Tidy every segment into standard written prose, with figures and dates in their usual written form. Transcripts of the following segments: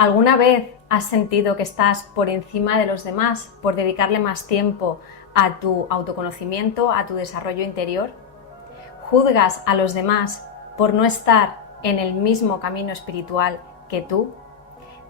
¿Alguna vez has sentido que estás por encima de los demás por dedicarle más tiempo a tu autoconocimiento, a tu desarrollo interior? ¿Juzgas a los demás por no estar en el mismo camino espiritual que tú?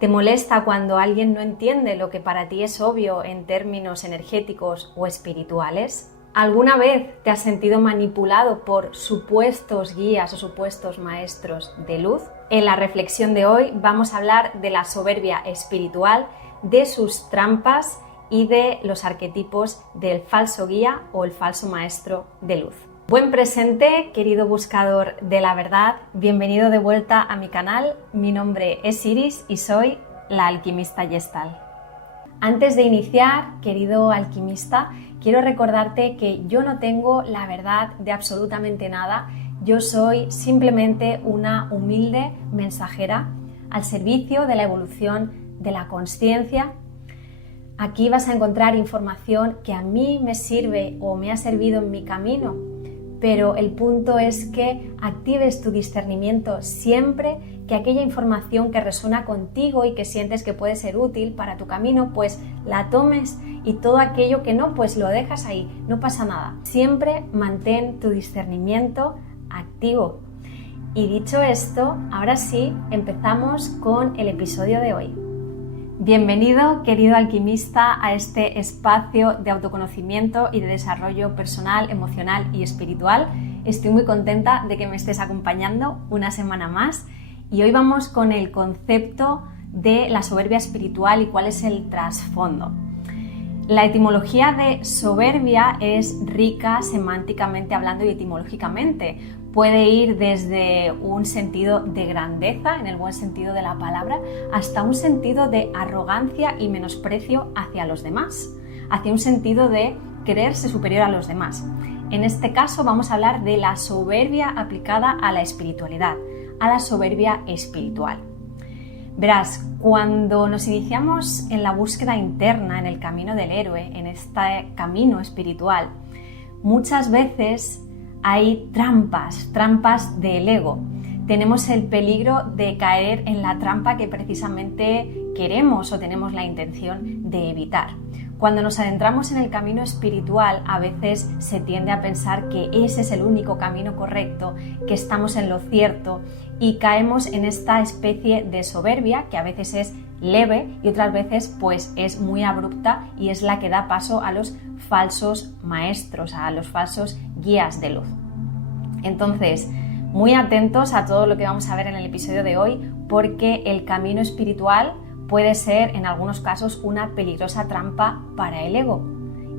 ¿Te molesta cuando alguien no entiende lo que para ti es obvio en términos energéticos o espirituales? ¿Alguna vez te has sentido manipulado por supuestos guías o supuestos maestros de luz? En la reflexión de hoy vamos a hablar de la soberbia espiritual, de sus trampas y de los arquetipos del falso guía o el falso maestro de luz. Buen presente, querido buscador de la verdad, bienvenido de vuelta a mi canal. Mi nombre es Iris y soy la alquimista Gestalt. Antes de iniciar, querido alquimista, quiero recordarte que yo no tengo la verdad de absolutamente nada. Yo soy simplemente una humilde mensajera al servicio de la evolución de la consciencia. Aquí vas a encontrar información que a mí me sirve o me ha servido en mi camino, pero el punto es que actives tu discernimiento siempre que aquella información que resuena contigo y que sientes que puede ser útil para tu camino, pues la tomes, y todo aquello que no, pues lo dejas ahí, no pasa nada. Siempre mantén tu discernimiento activo. Y dicho esto, ahora sí, empezamos con el episodio de hoy. Bienvenido, querido alquimista, a este espacio de autoconocimiento y de desarrollo personal, emocional y espiritual. Estoy muy contenta de que me estés acompañando una semana más y hoy vamos con el concepto de la soberbia espiritual y cuál es el trasfondo. La etimología de soberbia es rica semánticamente hablando y etimológicamente. Puede ir desde un sentido de grandeza, en el buen sentido de la palabra, hasta un sentido de arrogancia y menosprecio hacia los demás, hacia un sentido de creerse superior a los demás. En este caso vamos a hablar de la soberbia aplicada a la espiritualidad, a la soberbia espiritual. Verás, cuando nos iniciamos en la búsqueda interna, en el camino del héroe, en este camino espiritual, muchas veces hay trampas del ego. Tenemos el peligro de caer en la trampa que precisamente queremos o tenemos la intención de evitar. Cuando nos adentramos en el camino espiritual, a veces se tiende a pensar que ese es el único camino correcto, que estamos en lo cierto y caemos en esta especie de soberbia que a veces es leve y otras veces pues es muy abrupta y es la que da paso a los falsos maestros, a los falsos guías de luz. Entonces, muy atentos a todo lo que vamos a ver en el episodio de hoy, porque el camino espiritual puede ser en algunos casos una peligrosa trampa para el ego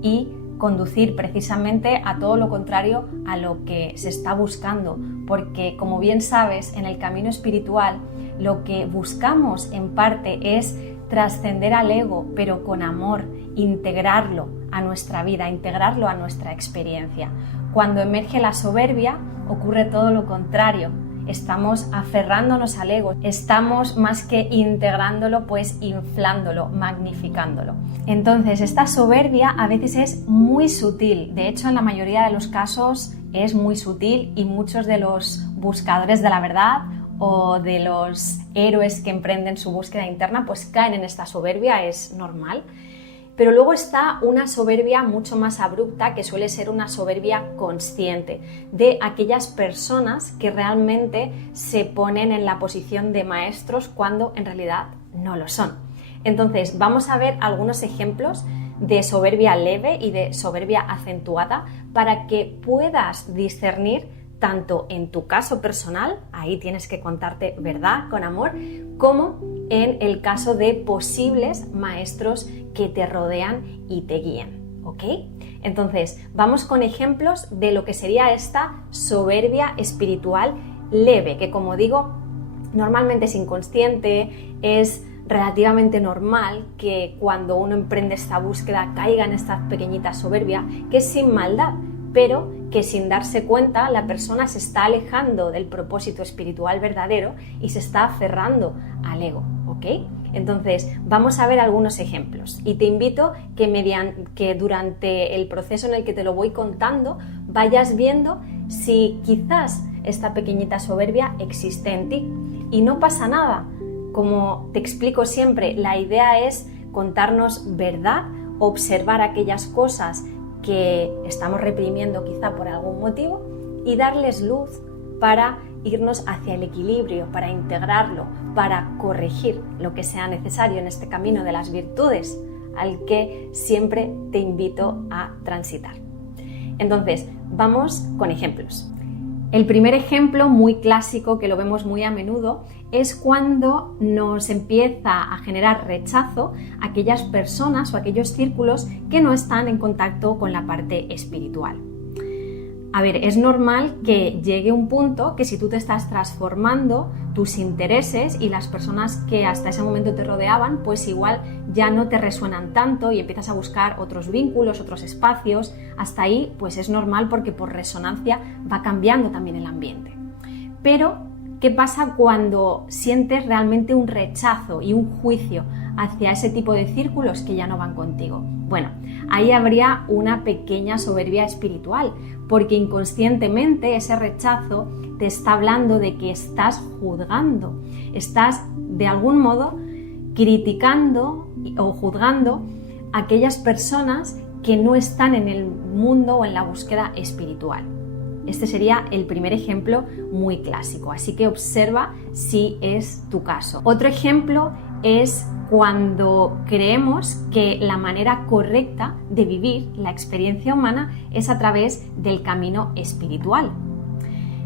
y conducir precisamente a todo lo contrario a lo que se está buscando, porque como bien sabes, en el camino espiritual lo que buscamos en parte es trascender al ego, pero con amor, integrarlo a nuestra vida, integrarlo a nuestra experiencia. Cuando emerge la soberbia, ocurre todo lo contrario. Estamos aferrándonos al ego, estamos más que integrándolo, pues inflándolo, magnificándolo. Entonces, esta soberbia a veces es muy sutil. De hecho, en la mayoría de los casos es muy sutil y muchos de los buscadores de la verdad o de los héroes que emprenden su búsqueda interna, pues caen en esta soberbia, es normal. Pero luego está una soberbia mucho más abrupta, que suele ser una soberbia consciente, de aquellas personas que realmente se ponen en la posición de maestros cuando en realidad no lo son. Entonces, vamos a ver algunos ejemplos de soberbia leve y de soberbia acentuada para que puedas discernir tanto en tu caso personal, ahí tienes que contarte verdad con amor, como en el caso de posibles maestros que te rodean y te guían, ¿ok? Entonces, vamos con ejemplos de lo que sería esta soberbia espiritual leve, que como digo, normalmente es inconsciente, es relativamente normal que cuando uno emprende esta búsqueda caiga en esta pequeñita soberbia, que es sin maldad, pero que sin darse cuenta la persona se está alejando del propósito espiritual verdadero y se está aferrando al ego, ¿ok? Entonces, vamos a ver algunos ejemplos y te invito que durante el proceso en el que te lo voy contando vayas viendo si quizás esta pequeñita soberbia existe en ti. Y no pasa nada, como te explico siempre, la idea es contarnos verdad, observar aquellas cosas que estamos reprimiendo quizá por algún motivo y darles luz para irnos hacia el equilibrio, para integrarlo, para corregir lo que sea necesario en este camino de las virtudes al que siempre te invito a transitar. Entonces, vamos con ejemplos. El primer ejemplo muy clásico, que lo vemos muy a menudo, es cuando nos empieza a generar rechazo aquellas personas o aquellos círculos que no están en contacto con la parte espiritual. A ver, es normal que llegue un punto que si tú te estás transformando, tus intereses y las personas que hasta ese momento te rodeaban, pues igual ya no te resuenan tanto y empiezas a buscar otros vínculos, otros espacios. Hasta ahí, pues es normal porque por resonancia va cambiando también el ambiente. Pero, ¿qué pasa cuando sientes realmente un rechazo y un juicio hacia ese tipo de círculos que ya no van contigo? Bueno, ahí habría una pequeña soberbia espiritual, porque inconscientemente ese rechazo te está hablando de que estás juzgando, estás de algún modo criticando o juzgando a aquellas personas que no están en el mundo o en la búsqueda espiritual. Este sería el primer ejemplo muy clásico, así que observa si es tu caso. Otro ejemplo es cuando creemos que la manera correcta de vivir la experiencia humana es a través del camino espiritual.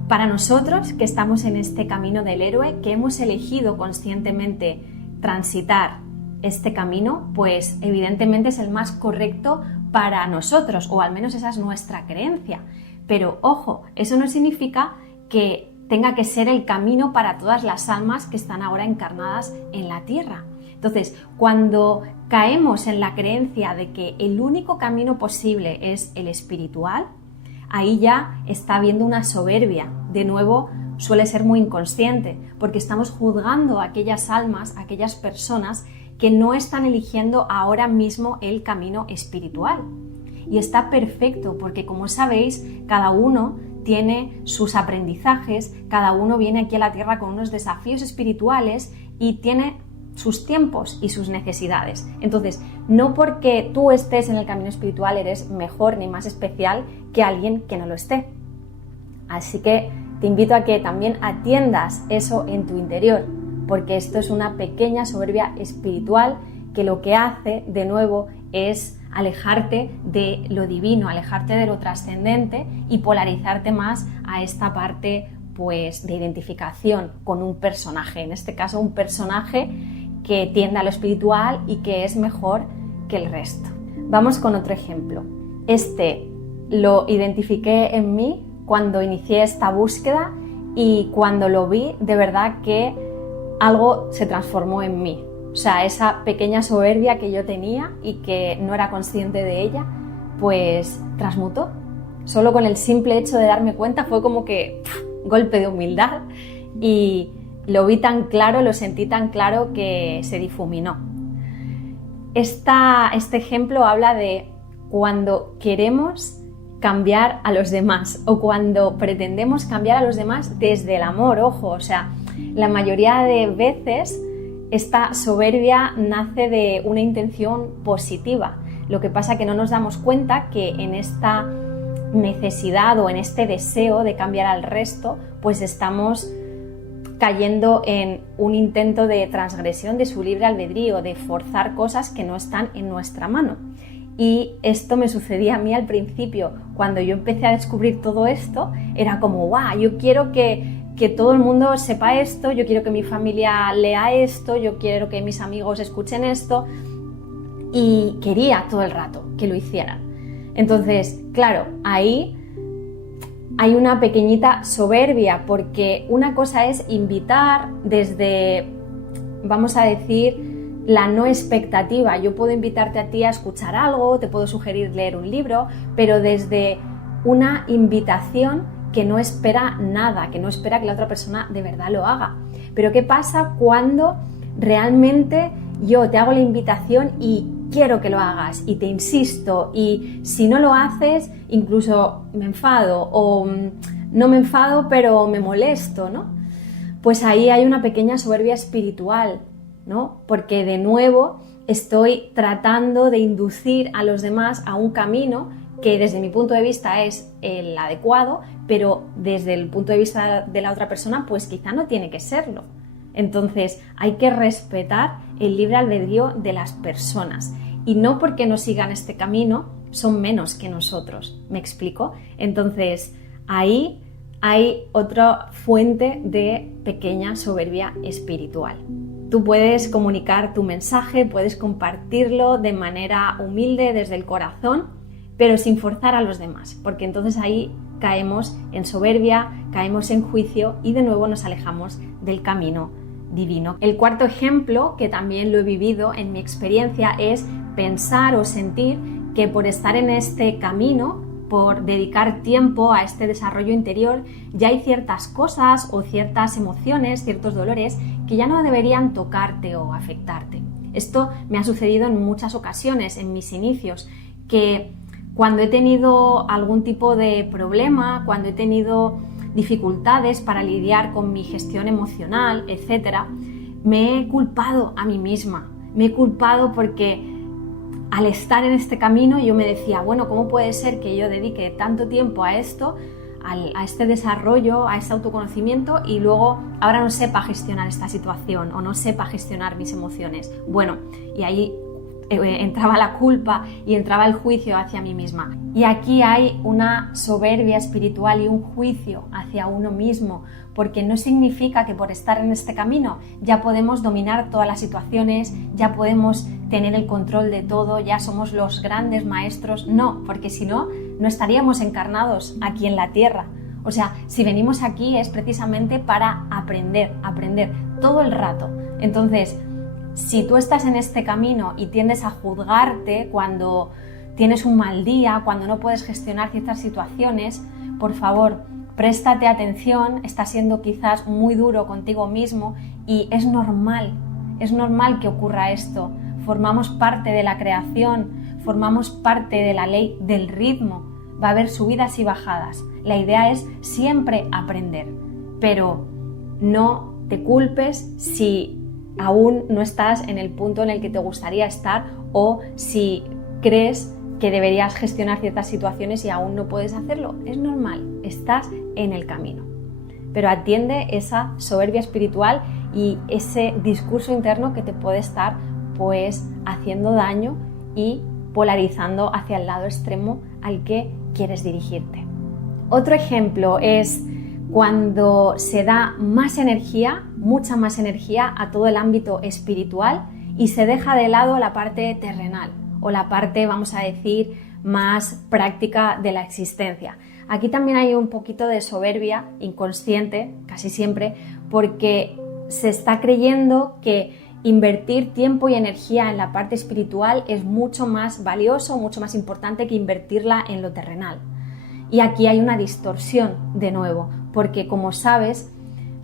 Para nosotros, que estamos en este camino del héroe, que hemos elegido conscientemente transitar este camino, pues evidentemente es el más correcto para nosotros, o al menos esa es nuestra creencia. Pero ojo, eso no significa que tenga que ser el camino para todas las almas que están ahora encarnadas en la Tierra. Entonces, cuando caemos en la creencia de que el único camino posible es el espiritual, ahí ya está habiendo una soberbia. De nuevo, suele ser muy inconsciente, porque estamos juzgando a aquellas almas, a aquellas personas que no están eligiendo ahora mismo el camino espiritual. Y está perfecto, porque como sabéis, cada uno tiene sus aprendizajes, cada uno viene aquí a la Tierra con unos desafíos espirituales y tiene sus tiempos y sus necesidades. Entonces, no porque tú estés en el camino espiritual eres mejor ni más especial que alguien que no lo esté. Así que te invito a que también atiendas eso en tu interior, porque esto es una pequeña soberbia espiritual que lo que hace, de nuevo, es alejarte de lo divino, alejarte de lo trascendente y polarizarte más a esta parte, pues, de identificación con un personaje, en este caso un personaje que tiende a lo espiritual y que es mejor que el resto. Vamos con otro ejemplo. Este lo identifiqué en mí cuando inicié esta búsqueda y cuando lo vi, de verdad que algo se transformó en mí. O sea, esa pequeña soberbia que yo tenía y que no era consciente de ella, pues transmutó. Solo con el simple hecho de darme cuenta fue como que golpe de humildad y lo vi tan claro, lo sentí tan claro que se difuminó. Este ejemplo habla de cuando queremos cambiar a los demás o cuando pretendemos cambiar a los demás desde el amor, ojo, o sea, la mayoría de veces esta soberbia nace de una intención positiva. Lo que pasa es que no nos damos cuenta que en esta necesidad o en este deseo de cambiar al resto, pues estamos cayendo en un intento de transgresión de su libre albedrío, de forzar cosas que no están en nuestra mano. Y esto me sucedía a mí al principio. Cuando yo empecé a descubrir todo esto, era como, ¡guau! Yo quiero que todo el mundo sepa esto, yo quiero que mi familia lea esto, yo quiero que mis amigos escuchen esto, y quería todo el rato que lo hicieran. Entonces, claro, ahí hay una pequeñita soberbia, porque una cosa es invitar desde, vamos a decir, la no expectativa. Yo puedo invitarte a ti a escuchar algo, te puedo sugerir leer un libro, pero desde una invitación que no espera nada, que no espera que la otra persona de verdad lo haga. Pero ¿qué pasa cuando realmente yo te hago la invitación y quiero que lo hagas y te insisto, y si no lo haces incluso me enfado o no me enfado pero me molesto, ¿no? pues ahí hay una pequeña soberbia espiritual, ¿no? Porque de nuevo estoy tratando de inducir a los demás a un camino que desde mi punto de vista es el adecuado, pero desde el punto de vista de la otra persona pues quizá no tiene que serlo. Entonces hay que respetar el libre albedrío de las personas y no porque no sigan este camino son menos que nosotros, ¿me explico? Entonces ahí hay otra fuente de pequeña soberbia espiritual. Tú puedes comunicar tu mensaje, puedes compartirlo de manera humilde desde el corazón, pero sin forzar a los demás, porque entonces ahí caemos en soberbia, caemos en juicio y de nuevo nos alejamos del camino divino. El cuarto ejemplo, que también lo he vivido en mi experiencia, es pensar o sentir que por estar en este camino, por dedicar tiempo a este desarrollo interior, ya hay ciertas cosas o ciertas emociones, ciertos dolores que ya no deberían tocarte o afectarte. Esto me ha sucedido en muchas ocasiones en mis inicios, que cuando he tenido algún tipo de problema, cuando he tenido dificultades para lidiar con mi gestión emocional, etc., me he culpado a mí misma. Me he culpado porque al estar en este camino yo me decía, bueno, ¿cómo puede ser que yo dedique tanto tiempo a esto, a este desarrollo, a este autoconocimiento y luego ahora no sepa gestionar esta situación o no sepa gestionar mis emociones? Bueno, y ahí entraba la culpa y entraba el juicio hacia mí misma. Y aquí hay una soberbia espiritual y un juicio hacia uno mismo, porque no significa que por estar en este camino ya podemos dominar todas las situaciones, ya podemos tener el control de todo, ya somos los grandes maestros. No, porque si no, no estaríamos encarnados aquí en la tierra. O sea, si venimos aquí es precisamente para aprender todo el rato. Entonces, si tú estás en este camino y tiendes a juzgarte cuando tienes un mal día, cuando no puedes gestionar ciertas situaciones, por favor, préstate atención, estás siendo quizás muy duro contigo mismo y es normal que ocurra esto. Formamos parte de la creación, formamos parte de la ley del ritmo, va a haber subidas y bajadas. La idea es siempre aprender, pero no te culpes si aún no estás en el punto en el que te gustaría estar o si crees que deberías gestionar ciertas situaciones y aún no puedes hacerlo. Es normal, estás en el camino. Pero atiende esa soberbia espiritual y ese discurso interno que te puede estar pues haciendo daño y polarizando hacia el lado extremo al que quieres dirigirte. Otro ejemplo es cuando se da más energía, mucha más energía a todo el ámbito espiritual y se deja de lado la parte terrenal o la parte, vamos a decir, más práctica de la existencia. Aquí también hay un poquito de soberbia inconsciente, casi siempre, porque se está creyendo que invertir tiempo y energía en la parte espiritual es mucho más valioso, mucho más importante que invertirla en lo terrenal. Y aquí hay una distorsión de nuevo, porque como sabes,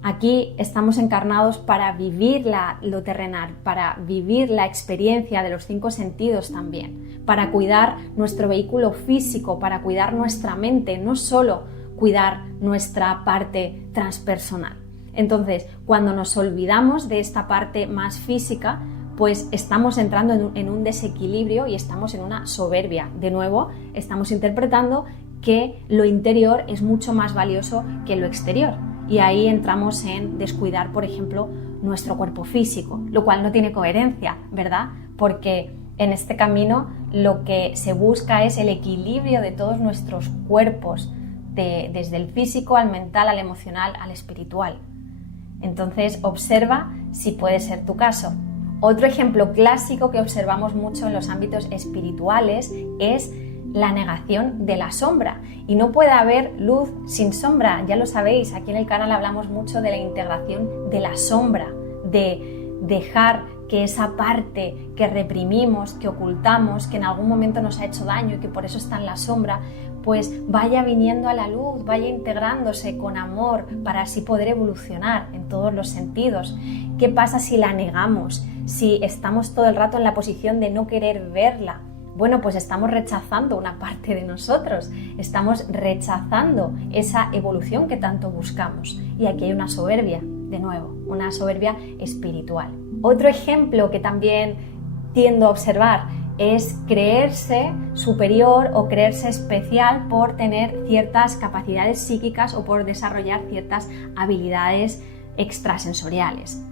aquí estamos encarnados para vivir lo terrenal, para vivir la experiencia de los 5 sentidos también, para cuidar nuestro vehículo físico, para cuidar nuestra mente, no solo cuidar nuestra parte transpersonal. Entonces, cuando nos olvidamos de esta parte más física, pues estamos entrando en un desequilibrio y estamos en una soberbia. De nuevo, estamos interpretando que lo interior es mucho más valioso que lo exterior. Y ahí entramos en descuidar, por ejemplo, nuestro cuerpo físico, lo cual no tiene coherencia, ¿verdad? Porque en este camino lo que se busca es el equilibrio de todos nuestros cuerpos, desde el físico al mental, al emocional, al espiritual. Entonces, observa si puede ser tu caso. Otro ejemplo clásico que observamos mucho en los ámbitos espirituales es la negación de la sombra. Y no puede haber luz sin sombra, ya lo sabéis, aquí en el canal hablamos mucho de la integración de la sombra, de dejar que esa parte que reprimimos, que ocultamos, que en algún momento nos ha hecho daño y que por eso está en la sombra, pues vaya viniendo a la luz, vaya integrándose con amor para así poder evolucionar en todos los sentidos. ¿Qué pasa si la negamos? Si estamos todo el rato en la posición de no querer verla. Bueno, pues estamos rechazando una parte de nosotros, estamos rechazando esa evolución que tanto buscamos. Y aquí hay una soberbia de nuevo, una soberbia espiritual. Otro ejemplo que también tiendo a observar es creerse superior o creerse especial por tener ciertas capacidades psíquicas o por desarrollar ciertas habilidades extrasensoriales.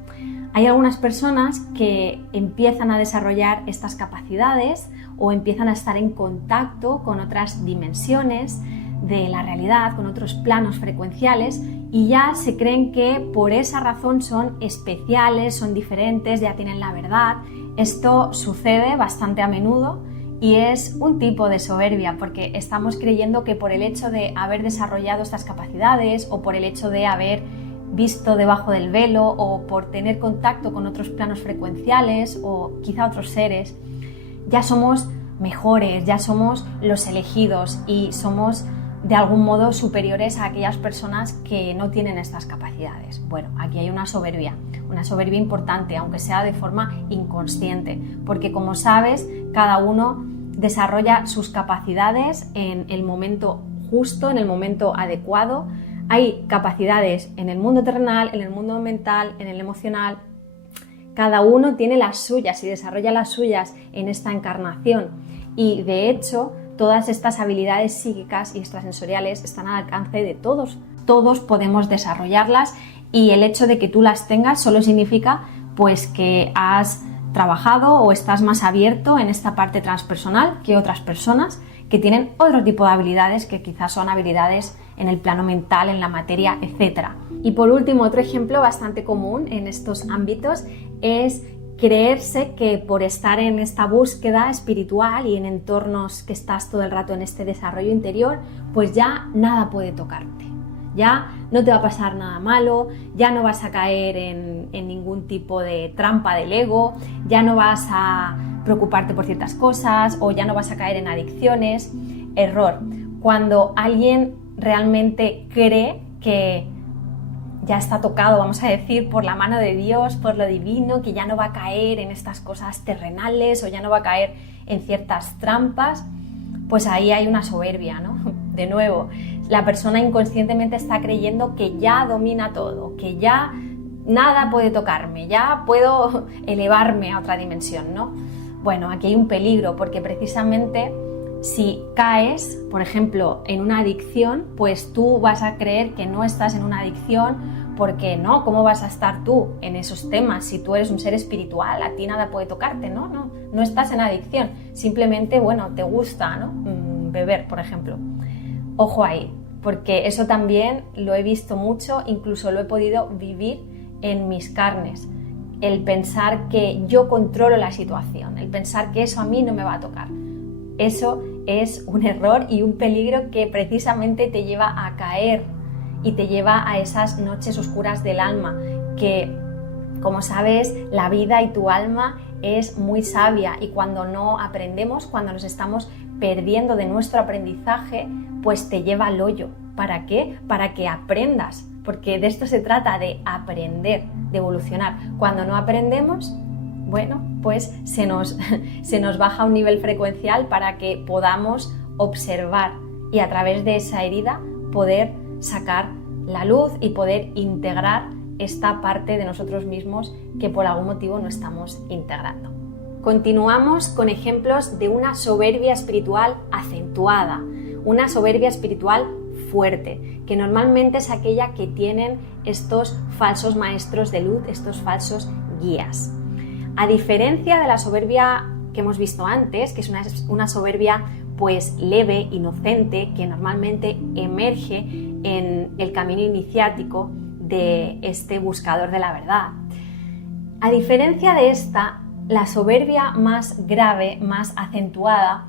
Hay algunas personas que empiezan a desarrollar estas capacidades o empiezan a estar en contacto con otras dimensiones de la realidad, con otros planos frecuenciales, y ya se creen que por esa razón son especiales, son diferentes, ya tienen la verdad. Esto sucede bastante a menudo y es un tipo de soberbia, porque estamos creyendo que por el hecho de haber desarrollado estas capacidades o por el hecho de haber visto debajo del velo o por tener contacto con otros planos frecuenciales o quizá otros seres, ya somos mejores, ya somos los elegidos y somos de algún modo superiores a aquellas personas que no tienen estas capacidades. Bueno, aquí hay una soberbia importante, aunque sea de forma inconsciente, porque como sabes, cada uno desarrolla sus capacidades en el momento justo, en el momento adecuado. Hay capacidades en el mundo terrenal, en el mundo mental, en el emocional. Cada uno tiene las suyas y desarrolla las suyas en esta encarnación, y de hecho todas estas habilidades psíquicas y extrasensoriales están al alcance de todos. Todos podemos desarrollarlas, y el hecho de que tú las tengas solo significa pues que has trabajado o estás más abierto en esta parte transpersonal que otras personas que tienen otro tipo de habilidades que quizás son habilidades en el plano mental, en la materia, etc. Y por último, otro ejemplo bastante común en estos ámbitos es creerse que por estar en esta búsqueda espiritual y en entornos que estás todo el rato en este desarrollo interior, pues ya nada puede tocarte. Ya no te va a pasar nada malo, ya no vas a caer en ningún tipo de trampa del ego, ya no vas a preocuparte por ciertas cosas o ya no vas a caer en adicciones. Error. Cuando alguien realmente cree que ya está tocado, vamos a decir, por la mano de Dios, por lo divino, que ya no va a caer en estas cosas terrenales o ya no va a caer en ciertas trampas, pues ahí hay una soberbia, ¿no? De nuevo, la persona inconscientemente está creyendo que ya domina todo, que ya nada puede tocarme, ya puedo elevarme a otra dimensión, ¿no? Bueno, aquí hay un peligro, porque precisamente si caes, por ejemplo, en una adicción, pues tú vas a creer que no estás en una adicción, porque no, ¿cómo vas a estar tú en esos temas si tú eres un ser espiritual? A ti nada puede tocarte, no estás en adicción, simplemente, bueno, te gusta, ¿no? Beber, por ejemplo. Ojo ahí, porque eso también lo he visto mucho, incluso lo he podido vivir en mis carnes. El pensar que yo controlo la situación, el pensar que eso a mí no me va a tocar. Eso es un error y un peligro que precisamente te lleva a caer y te lleva a esas noches oscuras del alma, que, como sabes, la vida y tu alma es muy sabia, y cuando no aprendemos, cuando nos estamos perdiendo de nuestro aprendizaje, pues te lleva al hoyo. ¿Para qué? Para que aprendas, porque de esto se trata, de aprender, de evolucionar. Cuando no aprendemos, bueno, pues se nos baja un nivel frecuencial para que podamos observar y a través de esa herida poder sacar la luz y poder integrar esta parte de nosotros mismos que por algún motivo no estamos integrando. Continuamos con ejemplos de una soberbia espiritual acentuada, una soberbia espiritual fuerte, que normalmente es aquella que tienen estos falsos maestros de luz, estos falsos guías. A diferencia de la soberbia que hemos visto antes, que es una soberbia pues leve, inocente, que normalmente emerge en el camino iniciático de este buscador de la verdad. A diferencia de esta, la soberbia más grave, más acentuada,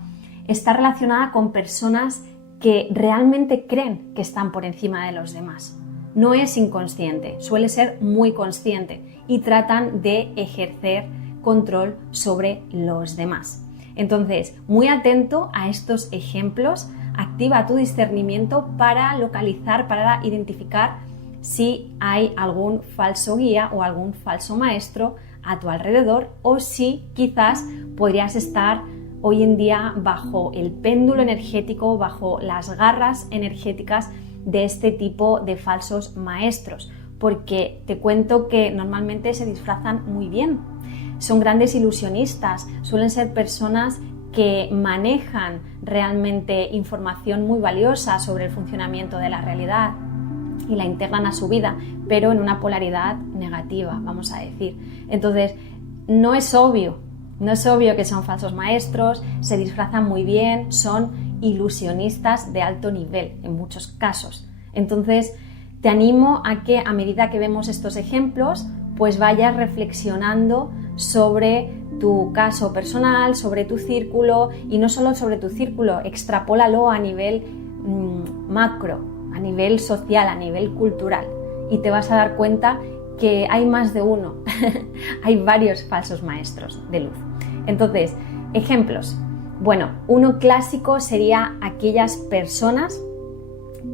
está relacionada con personas que realmente creen que están por encima de los demás. No es inconsciente, suele ser muy consciente y tratan de ejercer control sobre los demás. Entonces, muy atento a estos ejemplos, activa tu discernimiento para localizar, para identificar si hay algún falso guía o algún falso maestro a tu alrededor, o si quizás podrías estar hoy en día bajo el péndulo energético, bajo las garras energéticas de este tipo de falsos maestros. porque te cuento que normalmente se disfrazan muy bien. Son grandes ilusionistas, suelen ser personas que manejan realmente información muy valiosa sobre el funcionamiento de la realidad y la integran a su vida, pero en una polaridad negativa, vamos a decir. Entonces, no es obvio que son falsos maestros, se disfrazan muy bien, son ilusionistas de alto nivel en muchos casos. Entonces, te animo a que a medida que vemos estos ejemplos, pues vayas reflexionando sobre tu caso personal, sobre tu círculo, y no solo sobre tu círculo, extrapólalo a nivel macro, a nivel social, a nivel cultural, y te vas a dar cuenta que hay más de uno, hay varios falsos maestros de luz. Entonces, ejemplos. Bueno, uno clásico sería aquellas personas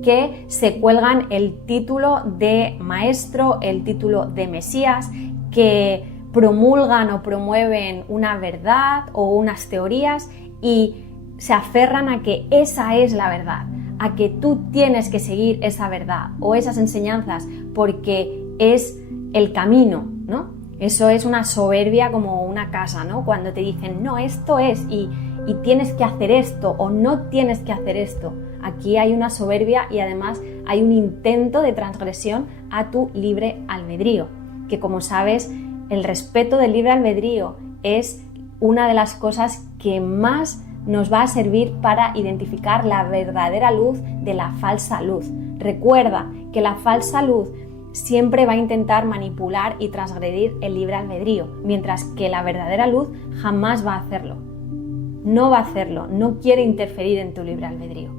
que se cuelgan el título de maestro, el título de Mesías, que promulgan o promueven una verdad o unas teorías y se aferran a que esa es la verdad, a que tú tienes que seguir esa verdad o esas enseñanzas porque es el camino, ¿no? Eso es una soberbia como una casa, ¿no? Cuando te dicen, no, esto es y tienes que hacer esto o no tienes que hacer esto. Aquí hay una soberbia y además hay un intento de transgresión a tu libre albedrío, que como sabes, el respeto del libre albedrío es una de las cosas que más nos va a servir para identificar la verdadera luz de la falsa luz. Recuerda que la falsa luz siempre va a intentar manipular y transgredir el libre albedrío, mientras que la verdadera luz jamás va a hacerlo. No va a hacerlo, no quiere interferir en tu libre albedrío.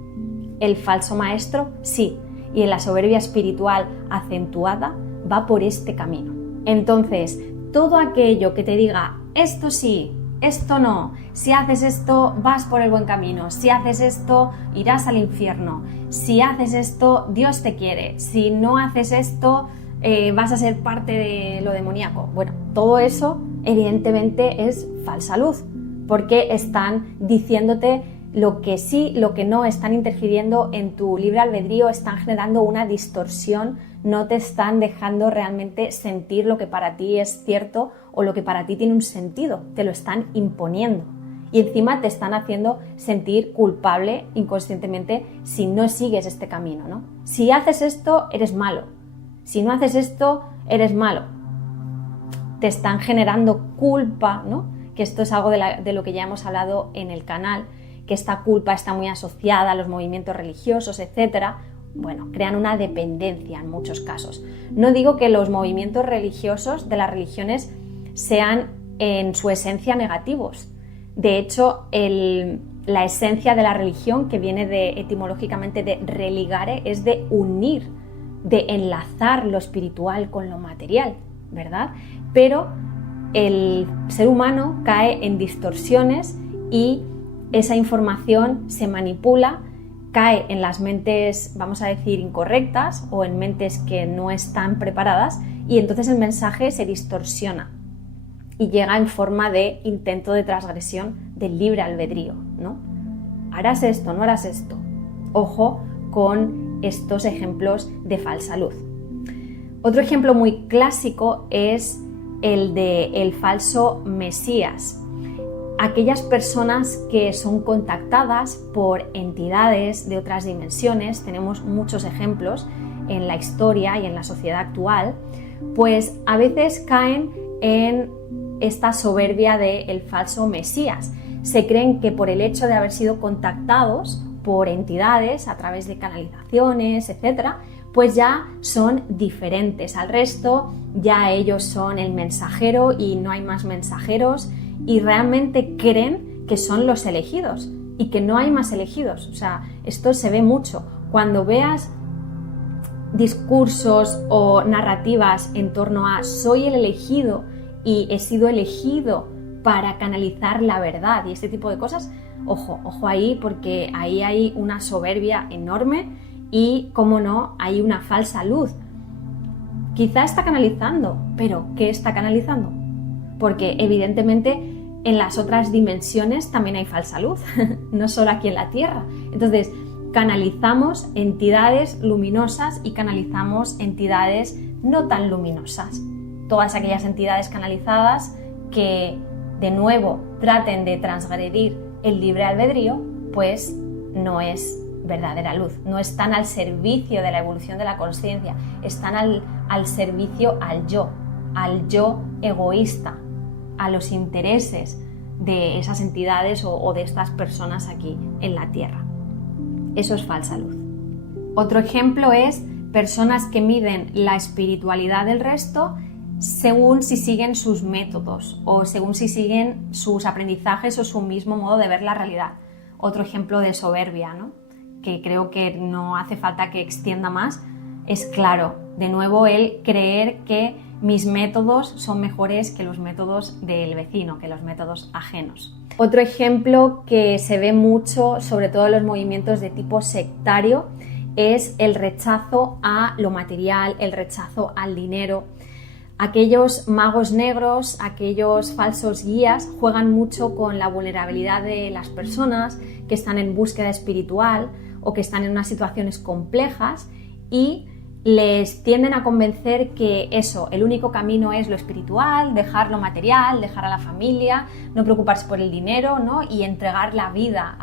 El falso maestro sí, y en la soberbia espiritual acentuada va por este camino. Entonces, todo aquello que te diga, esto sí, esto no, si haces esto vas por el buen camino, si haces esto irás al infierno, si haces esto Dios te quiere, si no haces esto vas a ser parte de lo demoníaco. Bueno, todo eso evidentemente es falsa luz, porque están diciéndote lo que sí, lo que no, están interfiriendo en tu libre albedrío, están generando una distorsión, no te están dejando realmente sentir lo que para ti es cierto o lo que para ti tiene un sentido, te lo están imponiendo. Y encima te están haciendo sentir culpable inconscientemente si no sigues este camino, ¿no? Si haces esto, eres malo. Si no haces esto, eres malo. Te están generando culpa, ¿no? Que esto es algo de lo que ya hemos hablado en el canal, que esta culpa está muy asociada a los movimientos religiosos, etcétera. Bueno, crean una dependencia en muchos casos. No digo que los movimientos religiosos de las religiones sean en su esencia negativos. De hecho, la esencia de la religión, que viene etimológicamente de religare, es de unir, de enlazar lo espiritual con lo material, ¿verdad? Pero el ser humano cae en distorsiones y esa información se manipula, cae en las mentes, vamos a decir, incorrectas o en mentes que no están preparadas, y entonces el mensaje se distorsiona y llega en forma de intento de transgresión del libre albedrío, ¿no? Harás esto, no harás esto. Ojo con estos ejemplos de falsa luz. Otro ejemplo muy clásico es el del falso Mesías. Aquellas personas que son contactadas por entidades de otras dimensiones, tenemos muchos ejemplos en la historia y en la sociedad actual, pues a veces caen en esta soberbia del falso Mesías. Se creen que por el hecho de haber sido contactados por entidades a través de canalizaciones, etcétera, pues ya son diferentes al resto, ya ellos son el mensajero y no hay más mensajeros, y realmente creen que son los elegidos y que no hay más elegidos. O sea, esto se ve mucho. Cuando veas discursos o narrativas en torno a soy el elegido y he sido elegido para canalizar la verdad y este tipo de cosas, ojo ahí, porque ahí hay una soberbia enorme y, como no, hay una falsa luz. Quizá está canalizando, pero ¿qué está canalizando? Porque evidentemente en las otras dimensiones también hay falsa luz, no solo aquí en la Tierra. Entonces, canalizamos entidades luminosas y canalizamos entidades no tan luminosas. Todas aquellas entidades canalizadas que de nuevo traten de transgredir el libre albedrío, pues no es verdadera luz, no están al servicio de la evolución de la consciencia, están al servicio al yo egoísta, a los intereses de esas entidades o de estas personas aquí en la Tierra. Eso es falsa luz. Otro ejemplo es personas que miden la espiritualidad del resto según si siguen sus métodos o según si siguen sus aprendizajes o su mismo modo de ver la realidad. Otro ejemplo de soberbia, ¿no? Que creo que no hace falta que extienda más. Es claro, de nuevo, el creer que mis métodos son mejores que los métodos del vecino, que los métodos ajenos. Otro ejemplo que se ve mucho, sobre todo en los movimientos de tipo sectario, es el rechazo a lo material, el rechazo al dinero. Aquellos magos negros, aquellos falsos guías juegan mucho con la vulnerabilidad de las personas que están en búsqueda espiritual o que están en unas situaciones complejas y les tienden a convencer que eso, el único camino es lo espiritual, dejar lo material, dejar a la familia, no preocuparse por el dinero, ¿no? Y entregar la vida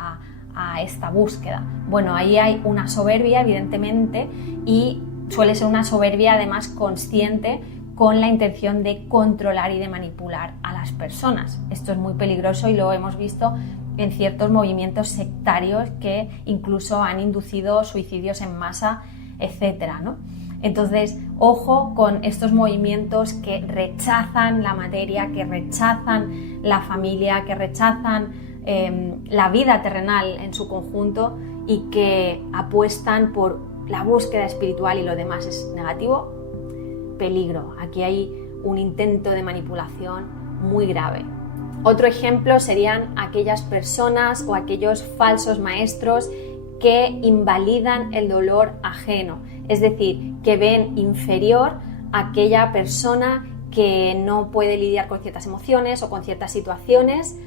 a esta búsqueda. Bueno, ahí hay una soberbia, evidentemente, y suele ser una soberbia además consciente, con la intención de controlar y de manipular a las personas. Esto es muy peligroso y lo hemos visto en ciertos movimientos sectarios que incluso han inducido suicidios en masa, etcétera, ¿no? Entonces, ojo con estos movimientos que rechazan la materia, que rechazan la familia, que rechazan la vida terrenal en su conjunto y que apuestan por la búsqueda espiritual y lo demás es negativo. Peligro, aquí hay un intento de manipulación muy grave. Otro ejemplo serían aquellas personas o aquellos falsos maestros que invalidan el dolor ajeno, es decir, que ven inferior a aquella persona que no puede lidiar con ciertas emociones o con ciertas situaciones.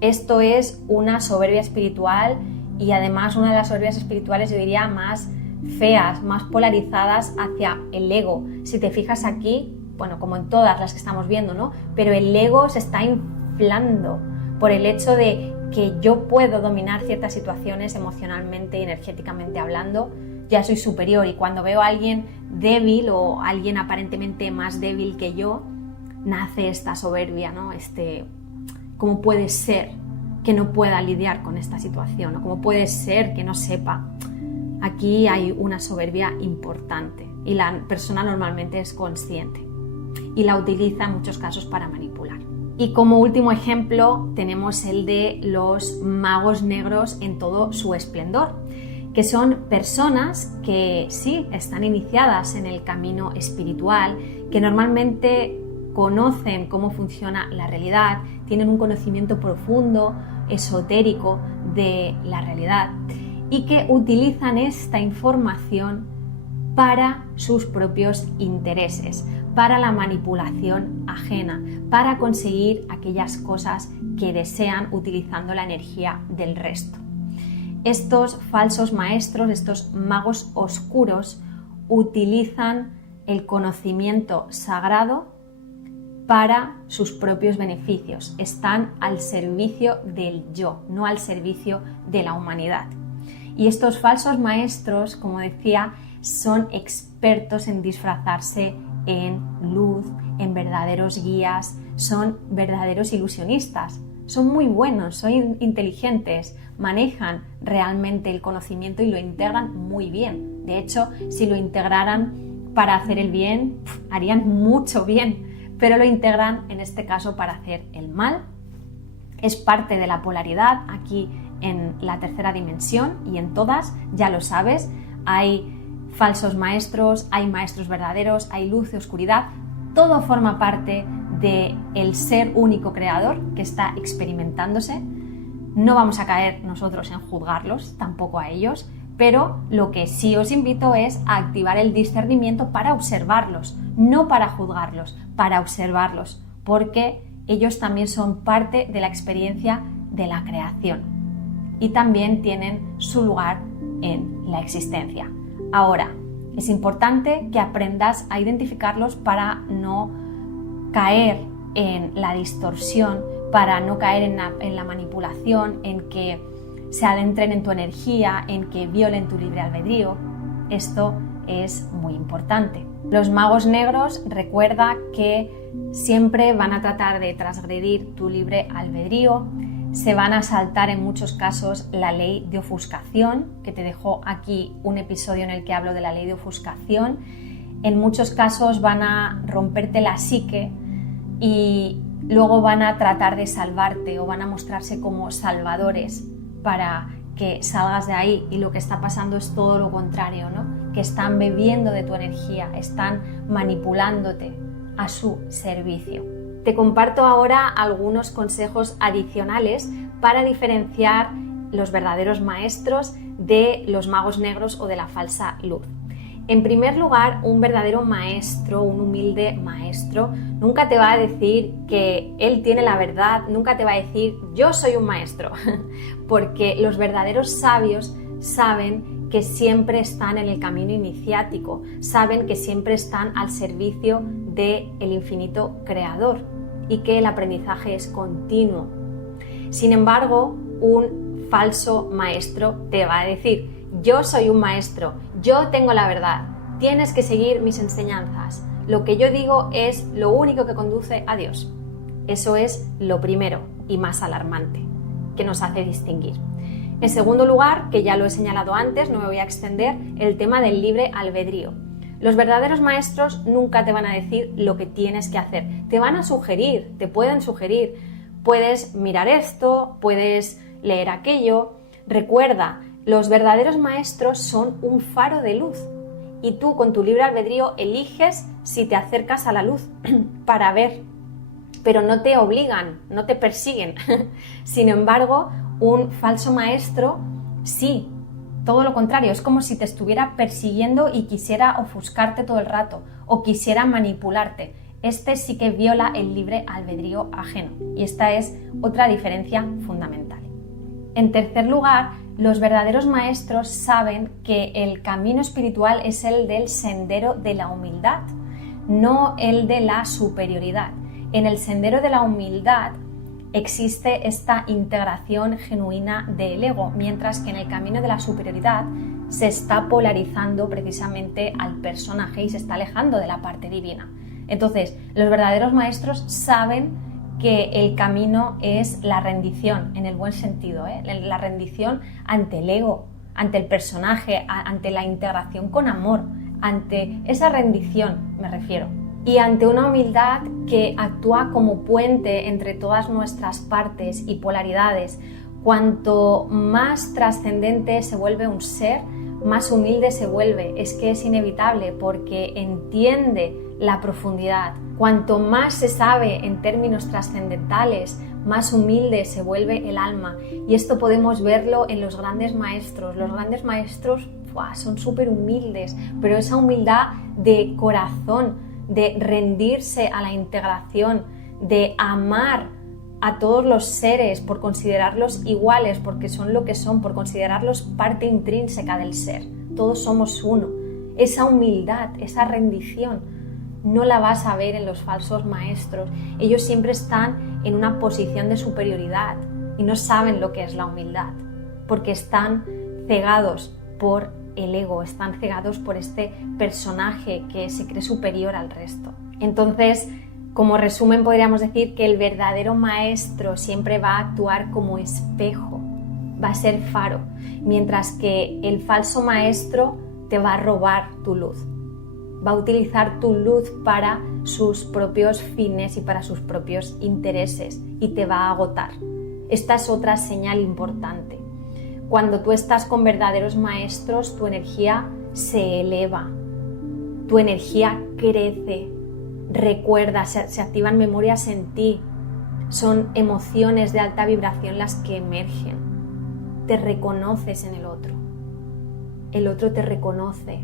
Esto es una soberbia espiritual y además una de las soberbias espirituales, yo diría, más feas, más polarizadas hacia el ego. Si te fijas aquí, bueno, como en todas las que estamos viendo, ¿no? Pero el ego se está inflando por el hecho de que yo puedo dominar ciertas situaciones emocionalmente y energéticamente hablando, ya soy superior, y cuando veo a alguien débil o a alguien aparentemente más débil que yo, nace esta soberbia, ¿no? ¿Cómo puede ser que no pueda lidiar con esta situación? ¿O cómo puede ser que no sepa? Aquí hay una soberbia importante y la persona normalmente es consciente y la utiliza en muchos casos para manipular. Y como último ejemplo tenemos el de los magos negros en todo su esplendor, que son personas que sí están iniciadas en el camino espiritual, que normalmente conocen cómo funciona la realidad, tienen un conocimiento profundo, esotérico de la realidad, y que utilizan esta información para sus propios intereses, para la manipulación ajena, para conseguir aquellas cosas que desean utilizando la energía del resto. Estos falsos maestros, estos magos oscuros, utilizan el conocimiento sagrado para sus propios beneficios. Están al servicio del yo, no al servicio de la humanidad. Y estos falsos maestros, como decía, son expertos en disfrazarse en luz, en verdaderos guías, son verdaderos ilusionistas, son muy buenos, son inteligentes, manejan realmente el conocimiento y lo integran muy bien. De hecho, si lo integraran para hacer el bien, harían mucho bien, pero lo integran en este caso para hacer el mal. Es parte de la polaridad aquí en la tercera dimensión y en todas, ya lo sabes, hay falsos maestros, hay maestros verdaderos, hay luz y oscuridad, todo forma parte del ser único creador que está experimentándose. No vamos a caer nosotros en juzgarlos, tampoco a ellos, pero lo que sí os invito es a activar el discernimiento para observarlos, no para juzgarlos, para observarlos, porque ellos también son parte de la experiencia de la creación y también tienen su lugar en la existencia. Ahora, Es importante que aprendas a identificarlos para no caer en la distorsión, para no caer en la manipulación, en que se adentren en tu energía, en que violen tu libre albedrío. Esto es muy importante. Los magos negros, recuerda que siempre van a tratar de transgredir tu libre albedrío, se van a saltar en muchos casos la ley de ofuscación, que te dejo aquí un episodio en el que hablo de la ley de ofuscación. En muchos casos van a romperte la psique y luego van a tratar de salvarte o van a mostrarse como salvadores para que salgas de ahí, y lo que está pasando es todo lo contrario, ¿no? Que están bebiendo de tu energía, están manipulándote a su servicio. Te comparto ahora algunos consejos adicionales para diferenciar los verdaderos maestros de los magos negros o de la falsa luz. En primer lugar, un verdadero maestro, un humilde maestro, nunca te va a decir que él tiene la verdad, nunca te va a decir yo soy un maestro, porque los verdaderos sabios saben que siempre están en el camino iniciático, saben que siempre están al servicio del infinito creador y que el aprendizaje es continuo. Sin embargo, un falso maestro te va a decir yo soy un maestro, yo tengo la verdad, tienes que seguir mis enseñanzas, lo que yo digo es lo único que conduce a Dios. Eso es lo primero y más alarmante que nos hace distinguir. En segundo lugar, que ya lo he señalado antes, no me voy a extender, el tema del libre albedrío. Los verdaderos maestros nunca te van a decir lo que tienes que hacer, te van a sugerir, te pueden sugerir, puedes mirar esto, puedes leer aquello. Recuerda, los verdaderos maestros son un faro de luz y tú con tu libre albedrío eliges si te acercas a la luz para ver, pero no te obligan, no te persiguen. Sin embargo, un falso maestro sí, todo lo contrario, es como si te estuviera persiguiendo y quisiera ofuscarte todo el rato o quisiera manipularte. Este sí que viola el libre albedrío ajeno y esta es otra diferencia fundamental. En tercer lugar, los verdaderos maestros saben que el camino espiritual es el del sendero de la humildad, no el de la superioridad. En el sendero de la humildad existe esta integración genuina del ego, mientras que en el camino de la superioridad se está polarizando precisamente al personaje y se está alejando de la parte divina. Entonces, los verdaderos maestros saben que el camino es la rendición, en el buen sentido, la rendición ante el ego, ante el personaje, ante la integración con amor, ante esa rendición me refiero. Y ante una humildad que actúa como puente entre todas nuestras partes y polaridades. Cuanto más trascendente se vuelve un ser, más humilde se vuelve. Es que es inevitable porque entiende la profundidad. Cuanto más se sabe en términos trascendentales, más humilde se vuelve el alma. Y esto podemos verlo en los grandes maestros. Los grandes maestros son súper humildes, pero esa humildad de corazón, de rendirse a la integración, de amar a todos los seres por considerarlos iguales, porque son lo que son, por considerarlos parte intrínseca del ser. Todos somos uno. Esa humildad, esa rendición, no la vas a ver en los falsos maestros. Ellos siempre están en una posición de superioridad y no saben lo que es la humildad, porque están cegados por el ego, están cegados por este personaje que se cree superior al resto. Entonces, como resumen, podríamos decir que el verdadero maestro siempre va a actuar como espejo, va a ser faro, mientras que el falso maestro te va a robar tu luz. Va a utilizar tu luz para sus propios fines y para sus propios intereses y te va a agotar. Esta es otra señal importante. Cuando tú estás con verdaderos maestros, tu energía se eleva, tu energía crece, recuerda, se activan memorias en ti, son emociones de alta vibración las que emergen. Te reconoces en el otro te reconoce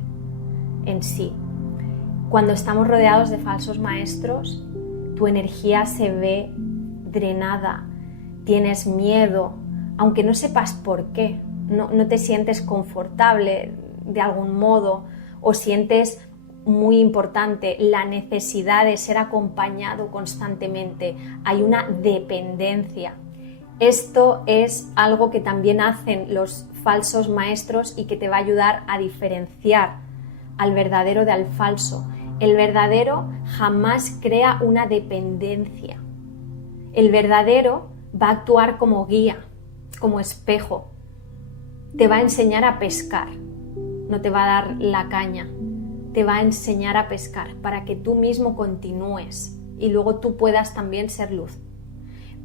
en sí. Cuando estamos rodeados de falsos maestros, tu energía se ve drenada, tienes miedo, aunque no sepas por qué, no te sientes confortable de algún modo o sientes muy importante la necesidad de ser acompañado constantemente, hay una dependencia. Esto es algo que también hacen los falsos maestros y que te va a ayudar a diferenciar al verdadero del falso. El verdadero jamás crea una dependencia. El verdadero va a actuar como guía, como espejo. Te va a enseñar a pescar, no te va a dar la caña. Te va a enseñar a pescar para que tú mismo continúes y luego tú puedas también ser luz.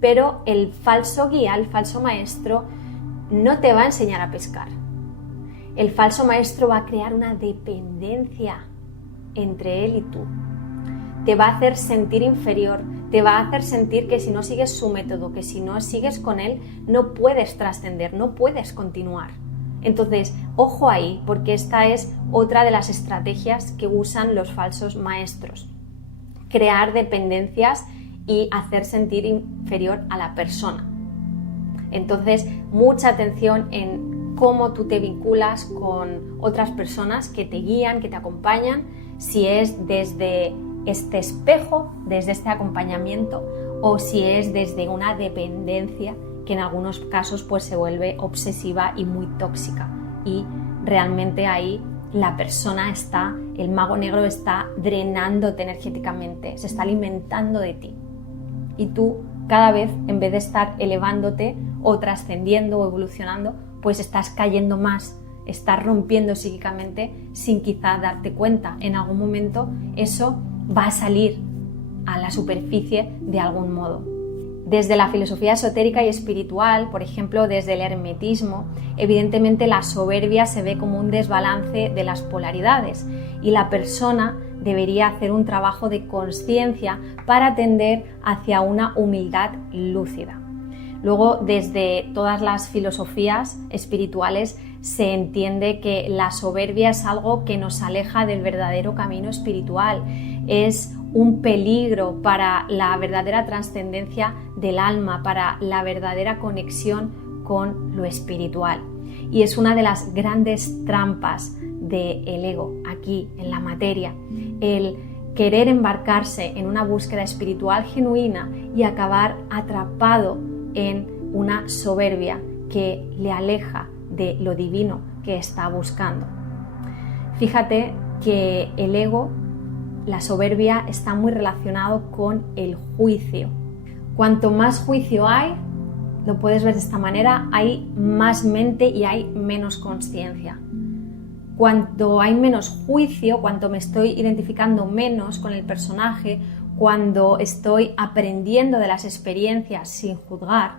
Pero el falso guía, el falso maestro, no te va a enseñar a pescar. El falso maestro va a crear una dependencia entre él y tú. Te va a hacer sentir inferior, te va a hacer sentir que si no sigues su método, que si no sigues con él, no puedes trascender, no puedes continuar. Entonces, ojo ahí, porque esta es otra de las estrategias que usan los falsos maestros. Crear dependencias y hacer sentir inferior a la persona. Entonces, mucha atención en cómo tú te vinculas con otras personas que te guían, que te acompañan, si es desde este espejo, desde este acompañamiento, o si es desde una dependencia que en algunos casos pues se vuelve obsesiva y muy tóxica, y realmente ahí la persona está, el mago negro está drenándote energéticamente, se está alimentando de ti, y tú cada vez, en vez de estar elevándote o trascendiendo o evolucionando, pues estás cayendo más, estás rompiendo psíquicamente sin quizá darte cuenta. En algún momento eso va a salir a la superficie de algún modo. Desde la filosofía esotérica y espiritual, por ejemplo, desde el hermetismo, evidentemente la soberbia se ve como un desbalance de las polaridades y la persona debería hacer un trabajo de conciencia para tender hacia una humildad lúcida. Luego, desde todas las filosofías espirituales se entiende que la soberbia es algo que nos aleja del verdadero camino espiritual, es un peligro para la verdadera trascendencia del alma, para la verdadera conexión con lo espiritual. Y es una de las grandes trampas del ego aquí en la materia, el querer embarcarse en una búsqueda espiritual genuina y acabar atrapado en una soberbia que le aleja de lo divino que está buscando. Fíjate que el ego, la soberbia, está muy relacionado con el juicio. Cuanto más juicio hay, lo puedes ver de esta manera, hay más mente y hay menos consciencia. Cuanto hay menos juicio, cuanto me estoy identificando menos con el personaje, cuando estoy aprendiendo de las experiencias sin juzgar,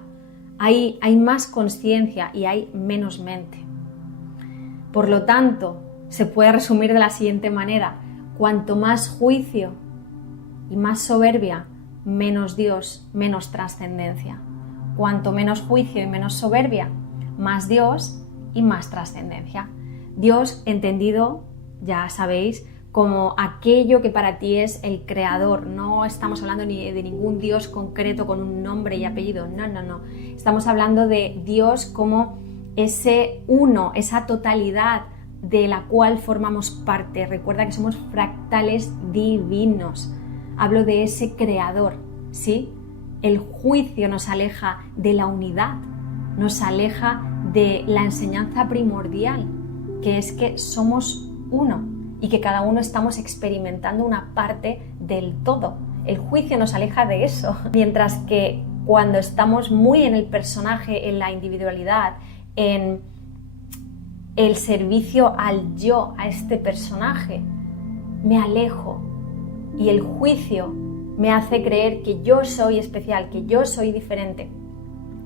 hay más consciencia y hay menos mente. Por lo tanto, se puede resumir de la siguiente manera: cuanto más juicio y más soberbia, menos Dios, menos trascendencia. Cuanto menos juicio y menos soberbia, más Dios y más trascendencia. Dios entendido, ya sabéis, como aquello que para ti es el creador. No estamos hablando ni de ningún Dios concreto con un nombre y apellido, no. Estamos hablando de Dios como ese uno, esa totalidad de la cual formamos parte. Recuerda que somos fractales divinos. Hablo de ese creador, ¿sí? El juicio nos aleja de la unidad, nos aleja de la enseñanza primordial, que es que somos uno y que cada uno estamos experimentando una parte del todo. El juicio nos aleja de eso, mientras que cuando estamos muy en el personaje, en la individualidad, en el servicio al yo, a este personaje, me alejo y el juicio me hace creer que yo soy especial, que yo soy diferente,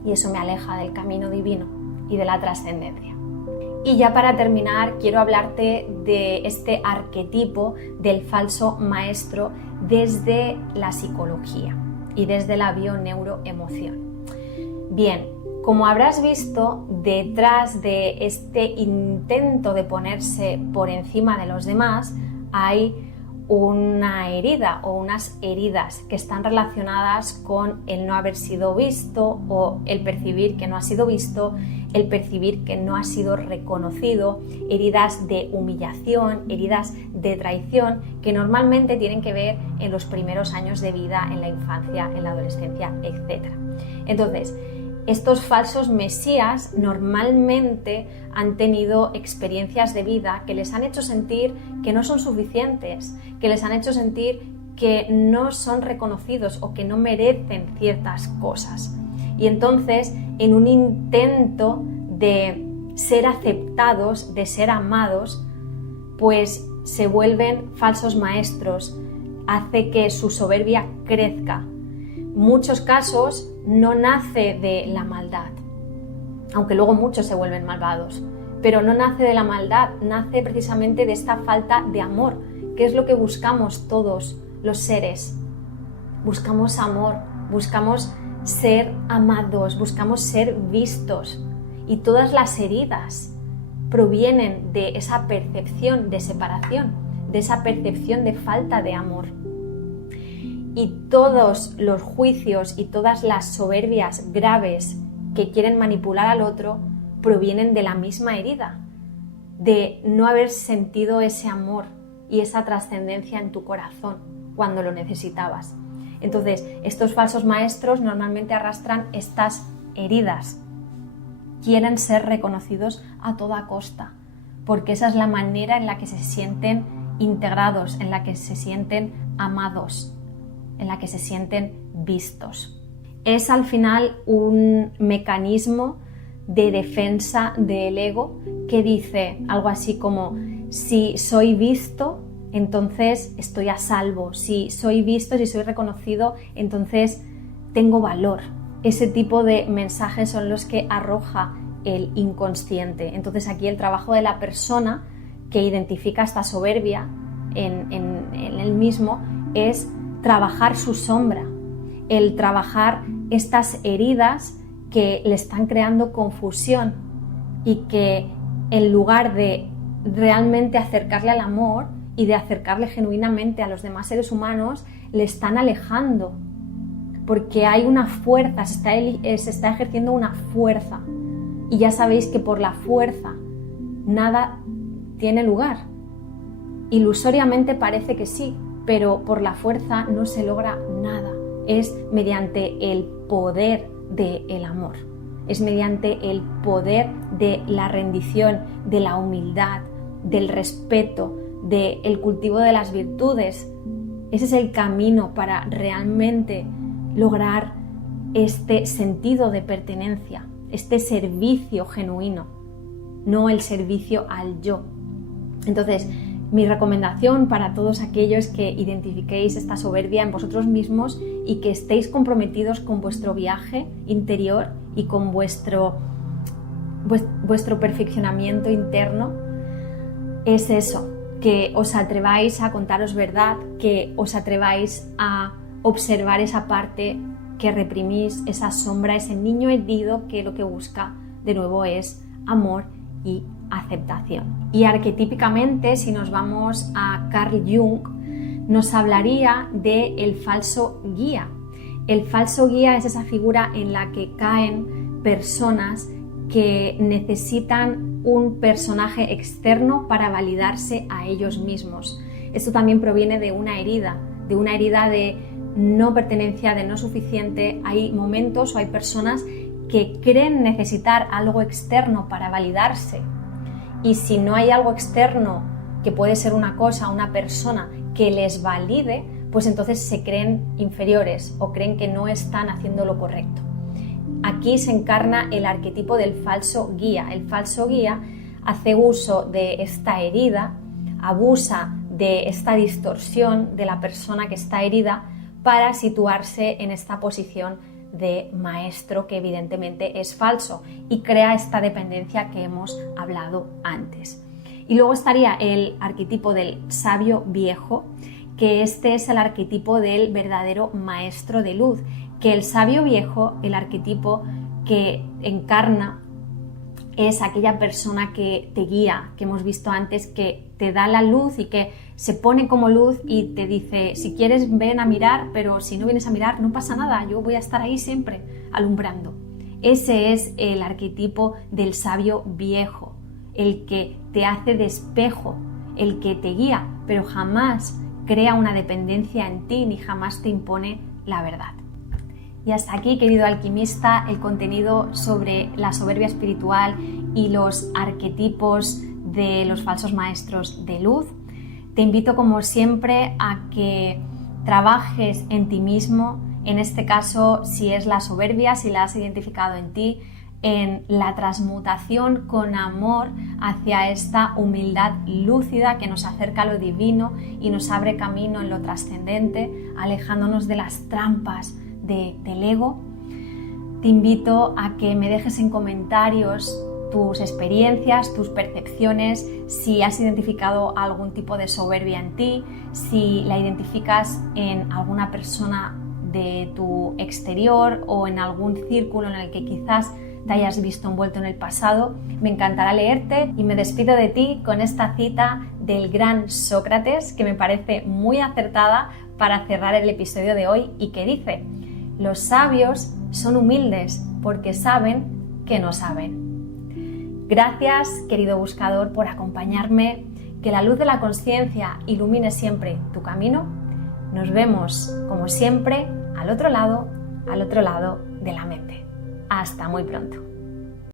y eso me aleja del camino divino y de la trascendencia. Y ya para terminar, quiero hablarte de este arquetipo del falso maestro desde la psicología y desde la bioneuroemoción. Bien, como habrás visto, detrás de este intento de ponerse por encima de los demás hay una herida o unas heridas que están relacionadas con el no haber sido visto o el percibir que no ha sido visto, el percibir que no ha sido reconocido, heridas de humillación, heridas de traición que normalmente tienen que ver en los primeros años de vida, en la infancia, en la adolescencia, etc. Entonces, estos falsos mesías normalmente han tenido experiencias de vida que les han hecho sentir que no son suficientes, que les han hecho sentir que no son reconocidos o que no merecen ciertas cosas. Y entonces, en un intento de ser aceptados, de ser amados, pues se vuelven falsos maestros, hace que su soberbia crezca. Muchos casos no nace de la maldad, aunque luego muchos se vuelven malvados, pero no nace de la maldad, nace precisamente de esta falta de amor, que es lo que buscamos todos los seres. Buscamos amor, buscamos ser amados, buscamos ser vistos, y todas las heridas provienen de esa percepción de separación, de esa percepción de falta de amor. Y todos los juicios y todas las soberbias graves que quieren manipular al otro provienen de la misma herida, de no haber sentido ese amor y esa trascendencia en tu corazón cuando lo necesitabas. Entonces, estos falsos maestros normalmente arrastran estas heridas. Quieren ser reconocidos a toda costa, porque esa es la manera en la que se sienten integrados, en la que se sienten amados, en la que se sienten vistos. Es al final un mecanismo de defensa del ego que dice algo así como: si soy visto, entonces estoy a salvo, si soy visto, si soy reconocido, entonces tengo valor. Ese tipo de mensajes son los que arroja el inconsciente. Entonces aquí el trabajo de la persona que identifica esta soberbia en él mismo es trabajar su sombra, el trabajar estas heridas que le están creando confusión y que en lugar de realmente acercarle al amor y de acercarle genuinamente a los demás seres humanos, le están alejando, porque hay una fuerza, se está ejerciendo una fuerza, y ya sabéis que por la fuerza nada tiene lugar. Ilusoriamente parece que sí, pero por la fuerza no se logra nada. Es mediante el poder del amor, es mediante el poder de la rendición, de la humildad, del respeto, del cultivo de las virtudes. Ese es el camino para realmente lograr este sentido de pertenencia, este servicio genuino, no el servicio al yo. Entonces, mi recomendación para todos aquellos que identifiquéis esta soberbia en vosotros mismos y que estéis comprometidos con vuestro viaje interior y con vuestro perfeccionamiento interno es eso, que os atreváis a contaros verdad, que os atreváis a observar esa parte que reprimís, esa sombra, ese niño herido que lo que busca de nuevo es amor y aceptación. Y arquetípicamente, si nos vamos a Carl Jung, nos hablaría del falso guía. El falso guía es esa figura en la que caen personas que necesitan un personaje externo para validarse a ellos mismos. Esto también proviene de una herida de no pertenencia, de no suficiente. Hay momentos o hay personas que creen necesitar algo externo para validarse. Y si no hay algo externo, que puede ser una cosa, una persona, que les valide, pues entonces se creen inferiores o creen que no están haciendo lo correcto. Aquí se encarna el arquetipo del falso guía. El falso guía hace uso de esta herida, abusa de esta distorsión de la persona que está herida para situarse en esta posición de maestro que evidentemente es falso y crea esta dependencia que hemos hablado antes. Y luego estaría el arquetipo del sabio viejo, que este es el arquetipo del verdadero maestro de luz, que el sabio viejo, el arquetipo que encarna, es aquella persona que te guía, que hemos visto antes, que te da la luz y que se pone como luz y te dice, si quieres ven a mirar, pero si no vienes a mirar no pasa nada, yo voy a estar ahí siempre alumbrando. Ese es el arquetipo del sabio viejo, el que te hace de espejo, el que te guía, pero jamás crea una dependencia en ti ni jamás te impone la verdad. Y hasta aquí, querido alquimista, el contenido sobre la soberbia espiritual y los arquetipos de los falsos maestros de luz. Te invito, como siempre, a que trabajes en ti mismo, en este caso, si es la soberbia, si la has identificado en ti, en la transmutación con amor hacia esta humildad lúcida que nos acerca a lo divino y nos abre camino en lo trascendente, alejándonos de las trampas del ego. Te invito a que me dejes en comentarios tus experiencias, tus percepciones, si has identificado algún tipo de soberbia en ti, si la identificas en alguna persona de tu exterior o en algún círculo en el que quizás te hayas visto envuelto en el pasado. Me encantará leerte y me despido de ti con esta cita del gran Sócrates que me parece muy acertada para cerrar el episodio de hoy y que dice: los sabios son humildes porque saben que no saben. Gracias, querido buscador, por acompañarme. Que la luz de la conciencia ilumine siempre tu camino. Nos vemos, como siempre, al otro lado de la mente. Hasta muy pronto.